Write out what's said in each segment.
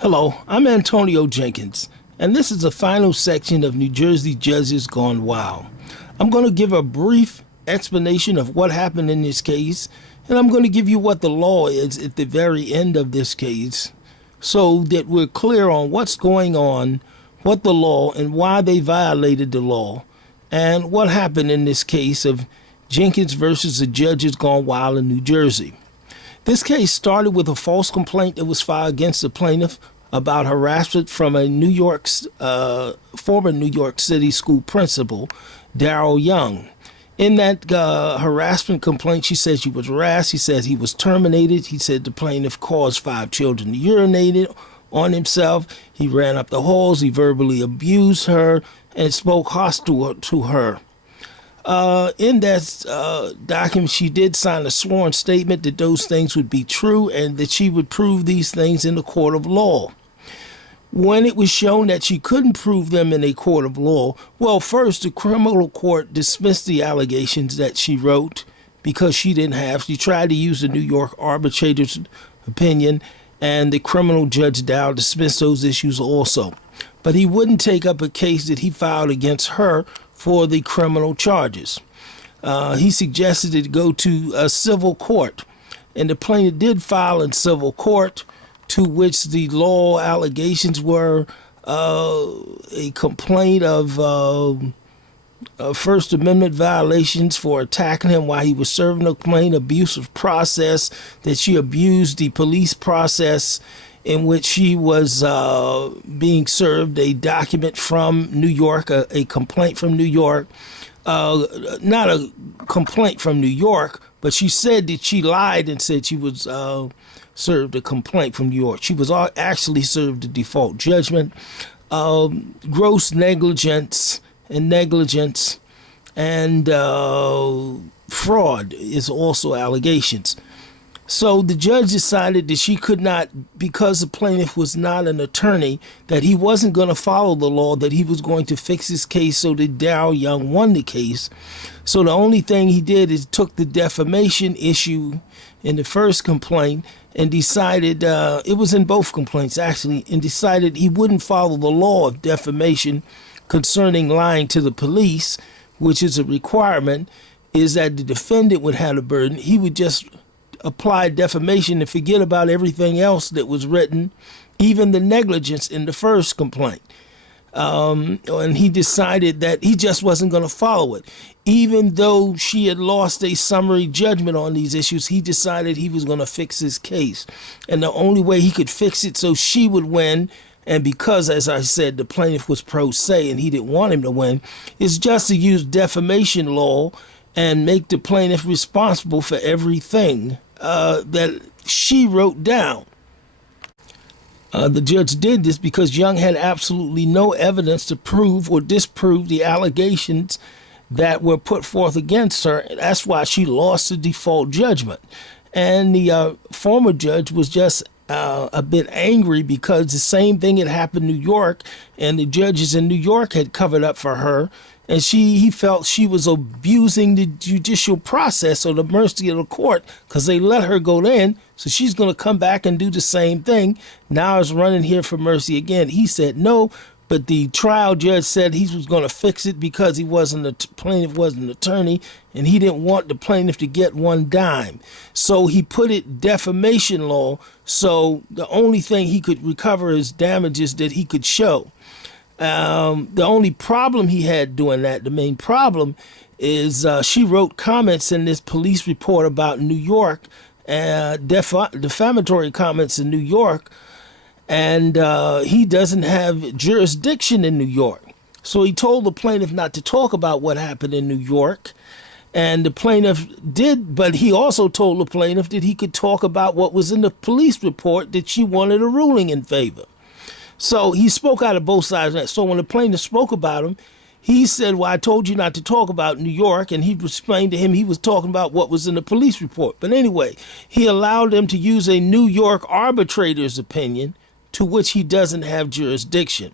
Hello, I'm Antonio Jenkins, and this is the final section of New Jersey Judges Gone Wild. I'm going to give a brief explanation of what happened in this case, and I'm going to give you what the law is at the very end of this case so that we're clear on what's going on, what the law, and why they violated the law, and what happened in this case of Jenkins versus the Judges Gone Wild in New Jersey. This case started with a false complaint that was filed against the plaintiff about harassment from a former New York City school principal, Daryl Young. In that harassment complaint, she said she was harassed. He said he was terminated. He said the plaintiff caused 5 children to urinate on himself. He ran up the halls. He verbally abused her and spoke hostile to her. In that document, she did sign a sworn statement that those things would be true and that she would prove these things in the court of law. When it was shown that she couldn't prove them in a court of law, well, first, the criminal court dismissed the allegations that she wrote because she tried to use the New York arbitrator's opinion, and the criminal judge Dow dismissed those issues also. But he wouldn't take up a case that he filed against her for the criminal charges. He suggested it go to a civil court, and the plaintiff did file in civil court, to which the law allegations were a complaint of First Amendment violations for attacking him while he was serving a complaint, abusive process, that she abused the police process in which she was being served a document from New York, a complaint from New York, not a complaint from New York, but she said that she lied and said she was served a complaint from New York. She was actually served a default judgment. Gross negligence and fraud is also allegations. So the judge decided that she could not, because the plaintiff was not an attorney, that he wasn't going to follow the law, that he was going to fix his case so that Daryl Young won the case. So the only thing he did is took the defamation issue in the first complaint and decided, it was in both complaints actually, and decided he wouldn't follow the law of defamation concerning lying to the police, which is a requirement, is that the defendant would have the burden. He would just apply defamation and forget about everything else that was written, even the negligence in the first complaint. And he decided that he just wasn't going to follow it. Even though she had lost a summary judgment on these issues, he decided he was going to fix his case. And the only way he could fix it so she would win, and because, as I said, the plaintiff was pro se and he didn't want him to win, is just to use defamation law and make the plaintiff responsible for everything that she wrote down. The judge did this because Young had absolutely no evidence to prove or disprove the allegations that were put forth against her. That's why she lost the default judgment. And the former judge was just a bit angry because the same thing had happened in New York, and the judges in New York had covered up for her. And he felt she was abusing the judicial process or the mercy of the court because they let her go in. So she's going to come back and do the same thing. Now it's running here for mercy again. He said no, but the trial judge said he was going to fix it because plaintiff wasn't an attorney and he didn't want the plaintiff to get one dime. So he put it defamation law. So the only thing he could recover is damages that he could show. The only problem he had doing that, the main problem, is she wrote comments in this police report about New York, defamatory comments in New York, and he doesn't have jurisdiction in New York. So he told the plaintiff not to talk about what happened in New York, and the plaintiff did, but he also told the plaintiff that he could talk about what was in the police report that she wanted a ruling in favor. So he spoke out of both sides of that. So when the plaintiff spoke about him, he said, well, I told you not to talk about New York. And he explained to him he was talking about what was in the police report. But anyway, he allowed them to use a New York arbitrator's opinion to which he doesn't have jurisdiction.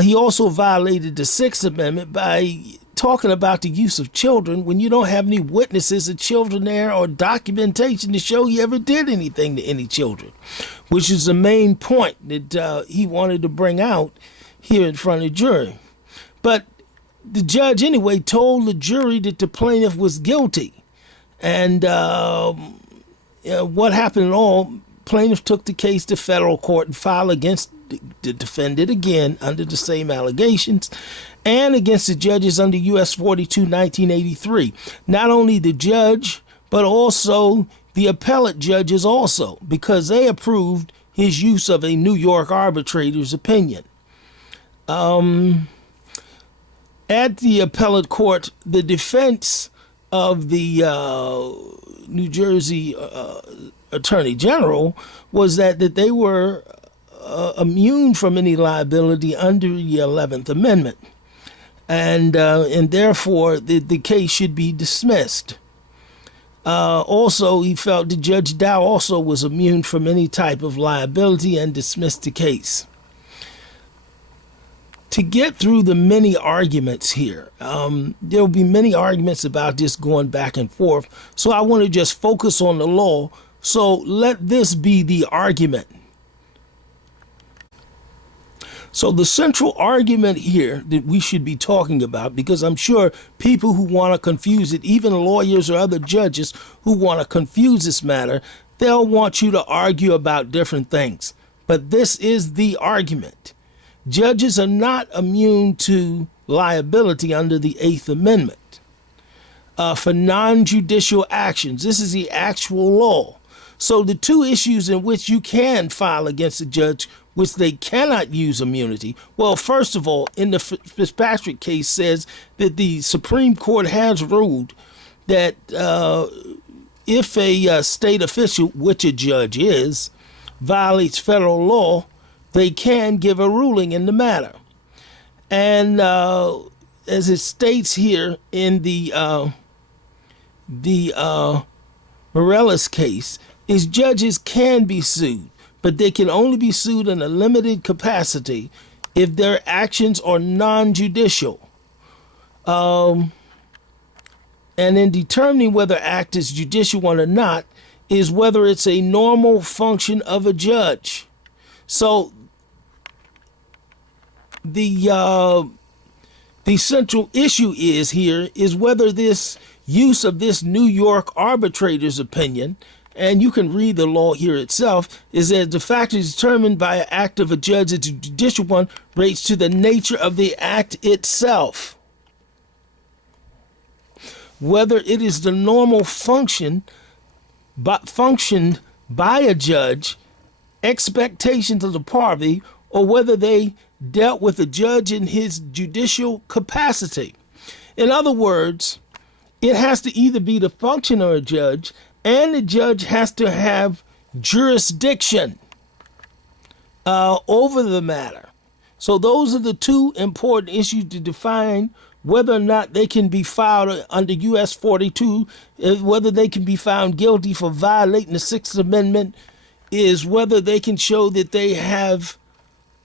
He also violated the Sixth Amendment by talking about the use of children when you don't have any witnesses of children there or documentation to show he ever did anything to any children, which is the main point that he wanted to bring out here in front of the jury. But the judge anyway told the jury that the plaintiff was guilty. And what happened at all, plaintiff took the case to federal court and filed against the defendant again under the same allegations and against the judges under U.S. 42, 1983. Not only the judge, but also the appellate judges also, because they approved his use of a New York arbitrator's opinion. At the appellate court, the defense of the New Jersey Attorney General was that they were immune from any liability under the 11th Amendment, and therefore the case should be dismissed. Also, he felt that Judge Dow also was immune from any type of liability and dismissed the case. To get through the many arguments here, there will be many arguments about this going back and forth, so I want to just focus on the law. So let this be the argument. So the central argument here that we should be talking about, because I'm sure people who want to confuse it, even lawyers or other judges who want to confuse this matter, they'll want you to argue about different things. But this is the argument. Judges are not immune to liability under the 8th Amendment for non-judicial actions. This is the actual law. So the two issues in which you can file against a judge which they cannot use immunity. Well, first of all, in the Fitzpatrick case says that the Supreme Court has ruled that if a state official, which a judge is, violates federal law, they can give a ruling in the matter. And as it states here in the Morales case, is judges can be sued, but they can only be sued in a limited capacity if their actions are non-judicial. And in determining whether act is judicial one or not is whether it's a normal function of a judge. So the central issue is whether this use of this New York arbitrator's opinion, and you can read the law here itself, is that the fact is determined by an act of a judge as a judicial one relates to the nature of the act itself. Whether it is the normal functioned by a judge, expectations of the party, or whether they dealt with a judge in his judicial capacity. In other words, it has to either be the function of a judge, and the judge has to have jurisdiction over the matter. So those are the two important issues to define whether or not they can be filed under U.S. 42, whether they can be found guilty for violating the 6th Amendment, is whether they can show that they have,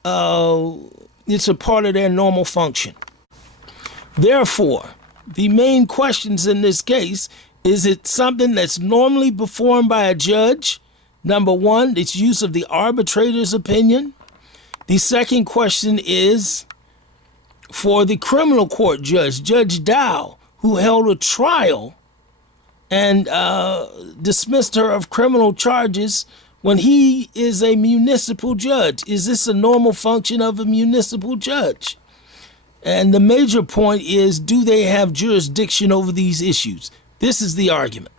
it's a part of their normal function. Therefore, the main questions in this case, is it something that's normally performed by a judge? Number one, its use of the arbitrator's opinion. The second question is for the criminal court judge, Judge Dow, who held a trial and dismissed her of criminal charges when he is a municipal judge. Is this a normal function of a municipal judge? And the major point is, do they have jurisdiction over these issues? This is the argument.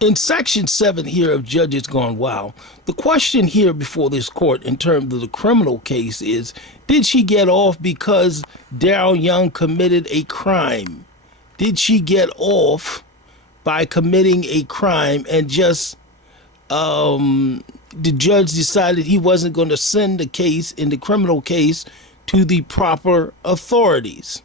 In Section 7 here of Judges Gone Wild, the question here before this court in terms of the criminal case is, did she get off because Daryl Young committed a crime? Did she get off by committing a crime and just the judge decided he wasn't going to send the case in the criminal case to the proper authorities.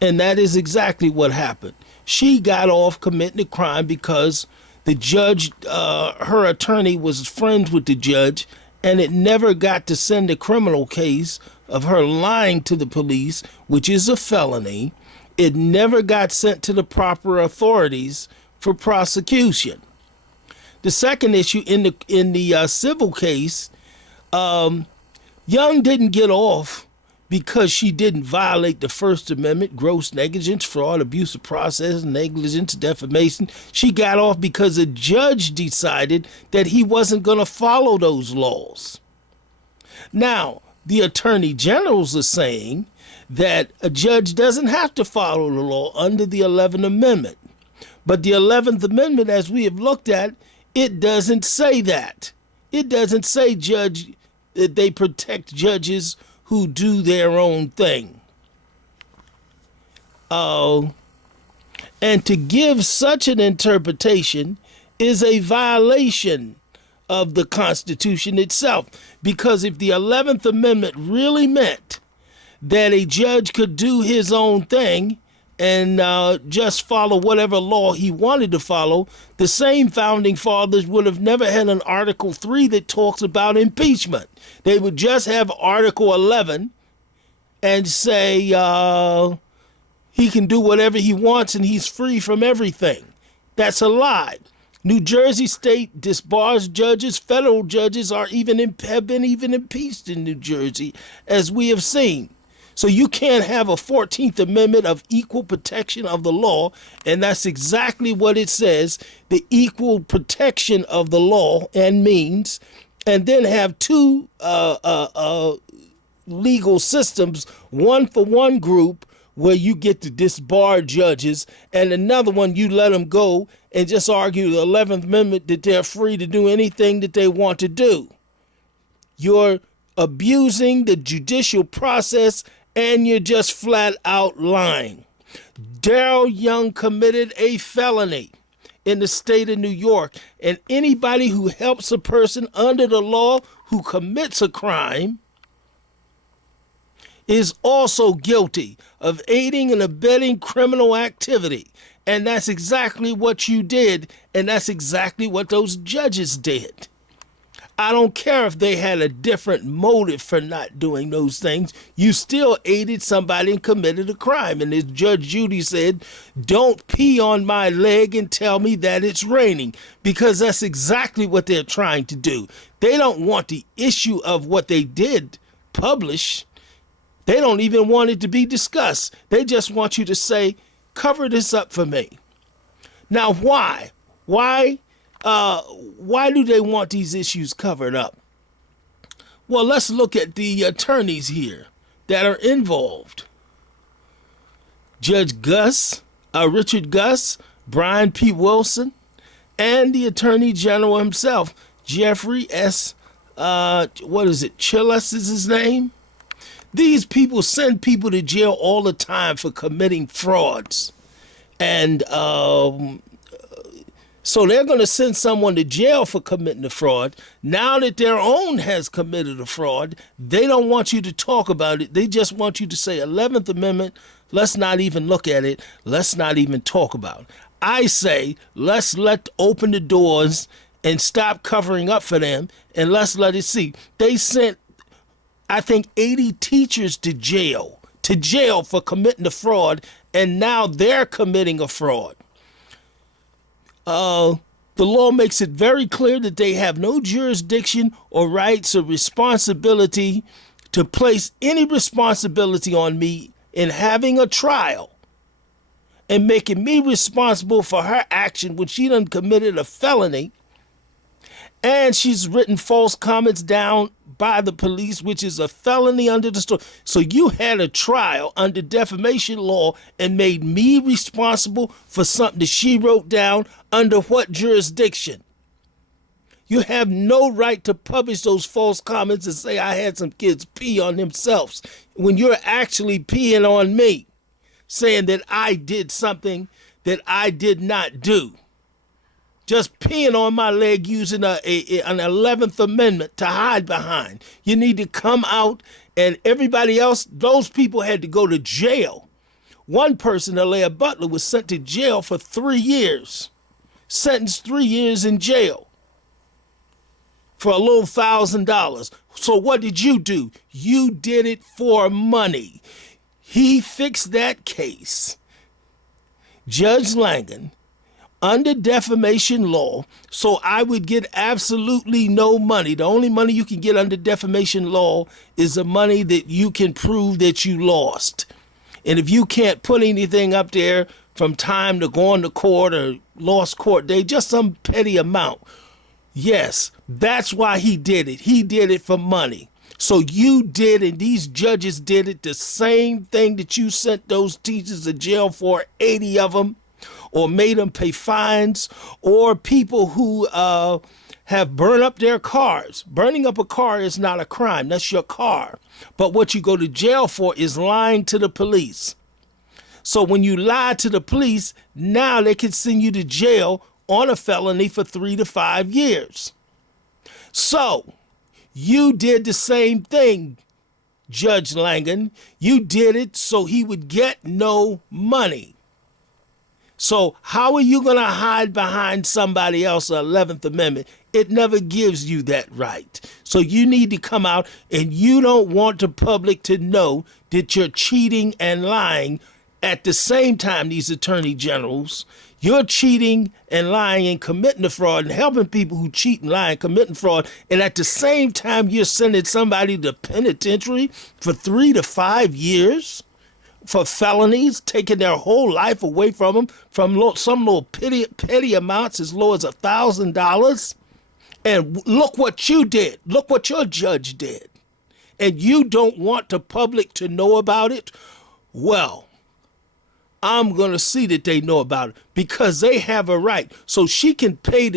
And that is exactly what happened. She got off committing a crime because the judge, her attorney was friends with the judge, and it never got to send a criminal case of her lying to the police, which is a felony. It never got sent to the proper authorities for prosecution. The second issue in the civil case, Young didn't get off because she didn't violate the First Amendment, gross negligence, fraud, abuse of process, negligence, defamation. She got off because a judge decided that he wasn't going to follow those laws. Now, the attorney generals are saying that a judge doesn't have to follow the law under the 11th Amendment. But the 11th Amendment, as we have looked at, it doesn't say that. It doesn't say that they protect judges who do their own thing. And to give such an interpretation is a violation of the Constitution itself. Because if the 11th Amendment really meant that a judge could do his own thing and just follow whatever law he wanted to follow, the same founding fathers would have never had an Article 3 that talks about impeachment. They would just have Article 11 and say he can do whatever he wants and he's free from everything. That's a lie. New Jersey state disbars judges. Federal judges have been impeached in New Jersey, as we have seen. So you can't have a 14th Amendment of equal protection of the law, and that's exactly what it says, the equal protection of the law and means, and then have two legal systems, one for one group where you get to disbar judges, and another one you let them go and just argue the 11th Amendment that they're free to do anything that they want to do. You're abusing the judicial process, and you're just flat out lying. Daryl Young committed a felony in the state of New York, and anybody who helps a person under the law who commits a crime is also guilty of aiding and abetting criminal activity. And that's exactly what you did, and that's exactly what those judges did. I don't care if they had a different motive for not doing those things. You still aided somebody and committed a crime. And as Judge Judy said, don't pee on my leg and tell me that it's raining, because that's exactly what they're trying to do. They don't want the issue of what they did published. They don't even want it to be discussed. They just want you to say, cover this up for me. Now, why? Why do they want these issues covered up? Well, let's look at the attorneys here that are involved. Judge Richard Gus, Brian P. Wilson, and the Attorney General himself, Jeffrey S. Chillis is his name? These people send people to jail all the time for committing frauds. And so they're going to send someone to jail for committing a fraud. Now that their own has committed a fraud, they don't want you to talk about it. They just want you to say 11th Amendment, let's not even look at it. Let's not even talk about it. I say, let's open the doors and stop covering up for them, and let's let it see. They sent, I think, 80 teachers to jail for committing a fraud, and now they're committing a fraud. The law makes it very clear that they have no jurisdiction or rights or responsibility to place any responsibility on me in having a trial and making me responsible for her action when she done committed a felony. And she's written false comments down by the police, which is a felony under the story. So you had a trial under defamation law and made me responsible for something that she wrote down under what jurisdiction? You have no right to publish those false comments and say I had some kids pee on themselves when you're actually peeing on me, saying that I did something that I did not do. Just peeing on my leg using an 11th Amendment to hide behind. You need to come out, and everybody else, those people had to go to jail. One person, Alea Butler, was sent to jail for 3 years. Sentenced 3 years in jail for a little $1,000. So what did you do? You did it for money. He fixed that case. Judge Langen, under defamation law, so I would get absolutely no money. The only money you can get under defamation law is the money that you can prove that you lost. And if you can't put anything up there from time to going to court or lost court day, just some petty amount. Yes, that's why he did it. He did it for money. So you did, and these judges did it, the same thing that you sent those teachers to jail for, 80 of them, or made them pay fines, or people who have burned up their cars. Burning up a car is not a crime. That's your car. But what you go to jail for is lying to the police. So when you lie to the police, now they can send you to jail on a felony for 3 to 5 years. So you did the same thing, Judge Langen. You did it so he would get no money. So how are you going to hide behind somebody else's 11th Amendment? It never gives you that right. So you need to come out, and you don't want the public to know that you're cheating and lying. At the same time, these attorney generals, you're cheating and lying and committing the fraud and helping people who cheat and lie and committing fraud. And at the same time, you're sending somebody to penitentiary for 3 to 5 years for felonies, taking their whole life away from them, from some little petty amounts as low as $1,000. And look what you did. Look what your judge did. And you don't want the public to know about it? Well, I'm going to see that they know about it, because they have a right. So she can pay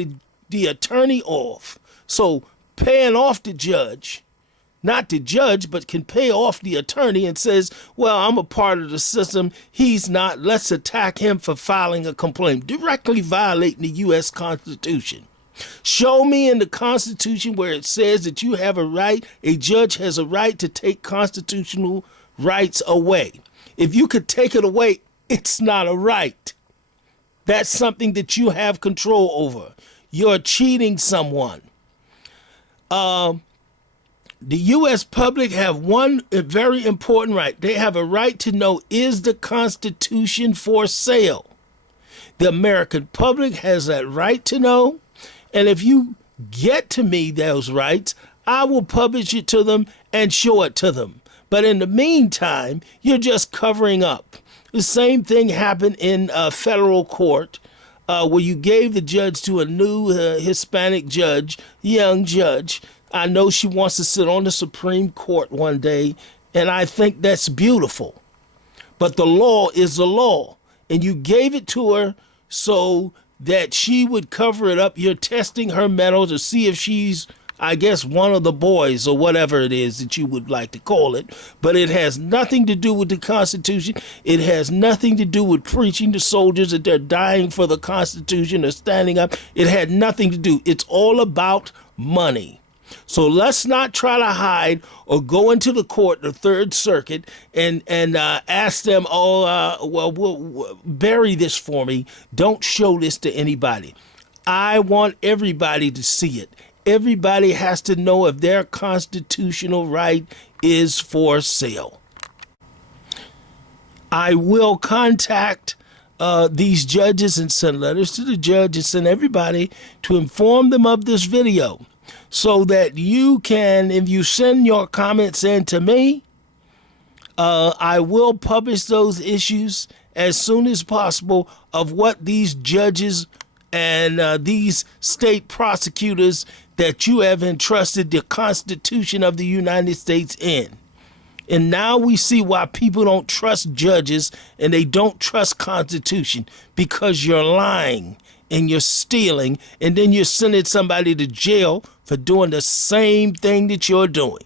the attorney off. So paying off the judge, not the judge, but can pay off the attorney and says, well, I'm a part of the system. He's not. Let's attack him for filing a complaint, directly violating the U.S. Constitution. Show me in the Constitution where it says that you have a right, a judge has a right to take constitutional rights away. If you could take it away, it's not a right. That's something that you have control over. You're cheating someone. The U.S. public have one very important right. They have a right to know, is the Constitution for sale? The American public has that right to know. And if you get to me those rights, I will publish it to them and show it to them. But in the meantime, you're just covering up. The same thing happened in federal court, where you gave the judge to a new Hispanic judge, young judge. I know she wants to sit on the Supreme Court one day, and I think that's beautiful. But the law is the law, and you gave it to her so that she would cover it up. You're testing her mettle to see if she's, I guess, one of the boys or whatever it is that you would like to call it. But it has nothing to do with the Constitution. It has nothing to do with preaching to soldiers that they're dying for the Constitution or standing up. It had nothing to do. It's all about money. So let's not try to hide or go into the court, the Third Circuit, and ask them, we'll bury this for me. Don't show this to anybody. I want everybody to see it. Everybody has to know if their constitutional right is for sale. I will contact these judges and send letters to the judge and send everybody to inform them of this video, so that you can, if you send your comments in to me, I will publish those issues as soon as possible of what these judges and these state prosecutors that you have entrusted the Constitution of the United States in. And now we see why people don't trust judges and they don't trust Constitution, because you're lying and you're stealing, and then you're sending somebody to jail for doing the same thing that you're doing.